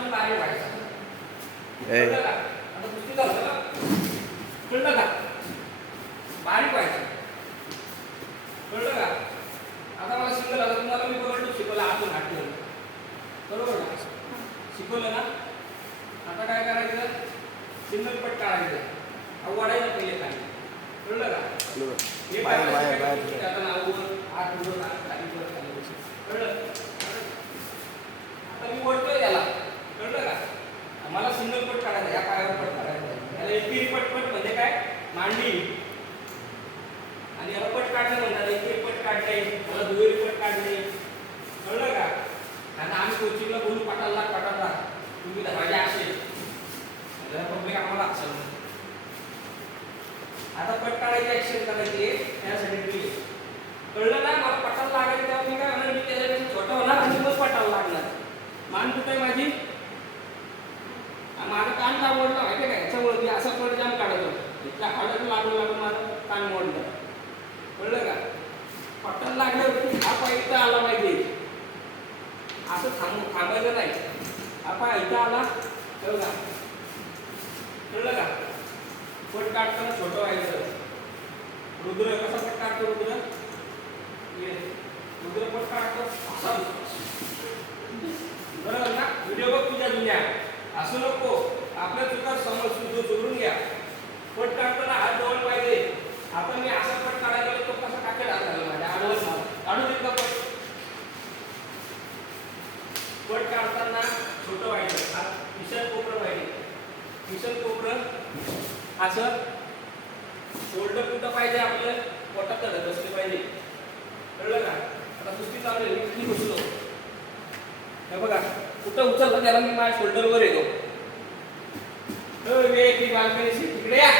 अजून बारीक व्हायचा. कळलं का? आता कुस्ती झालं का? कळलं का? बारीक व्हायचं. कळलं का? आता मला सिंगल आता तुम्हाला मी बघतो शिकवलं आतून हाटून. बरोबर ना? शिकवलं ना? आता काय करायचं? सिंगल पट काढायचं. वाढायचं पहिले खाली. कळलं का? हे बाहेर आता नाववर आत उभं खाली खाली. कळलं? आता मी ओढतोय याला. कळलं का? मला सिंगल पट काढायचा, या पायावर पट काढायचा. याला एकेरी पट म्हणजे काय? मांडी. आणि याला पट काढणं म्हणतात. एकेरी पट काढणे, मला दुहेरी पट काढणे. कळलं का? आणि आम्ही कोचिंगला बोलू पटाला तुम्ही धराजे असेल पब्लिक आम्हाला असेल. आता पट काढायची ऍक्शन करायची त्यासाठी मी कळलं ना मला पटाला लागायचं तेव्हा मी काय म्हणणार मी त्याच्यापेक्षा छोटा होणार आणि मग पटाला लागणार. मान कुठे माझी माझं कान का मोडलं माहिती काय याच्यामुळे मी असा पट जाम काढतो त्या हाडाला लागून लागून माझं कान मोडलं. कळलं का? पटाला लागल्यावरती हा पाय इथं आला पाहिजे. असं थांबायचं नाही. हा पाय इथं आला. कळलं का? कळलं का? पट काढताना छोटं व्हायचं. रुद्र कसा पट काढतो? रुद्र पट काढतो असा. बरोबर ना? व्हिडिओ बघ तुझ्या जुन्या. असं नको. आपल्या चुका समजून सोडून घ्या. पट काढताना हात जवळ पाहिजे. आता मी असा पट काढायला गेलो तो कसा काकेल हात झाला माझ्या आडवं मला काढू देत का पट? पट काढताना छोटं व्हायचं. हात किशन कोपरं पाहिजे. किशन कोपरं असं. शोल्डर कुठं पाहिजे आपलं? पोटात धरत बसले पाहिजे. कळलं का? आता कुस्ती चालू आहे. मी घुसलो हे बघा कुठं उचललं त्याला मी माझ्या शोल्डरवर येतो. बाल्कनी तिकडे या.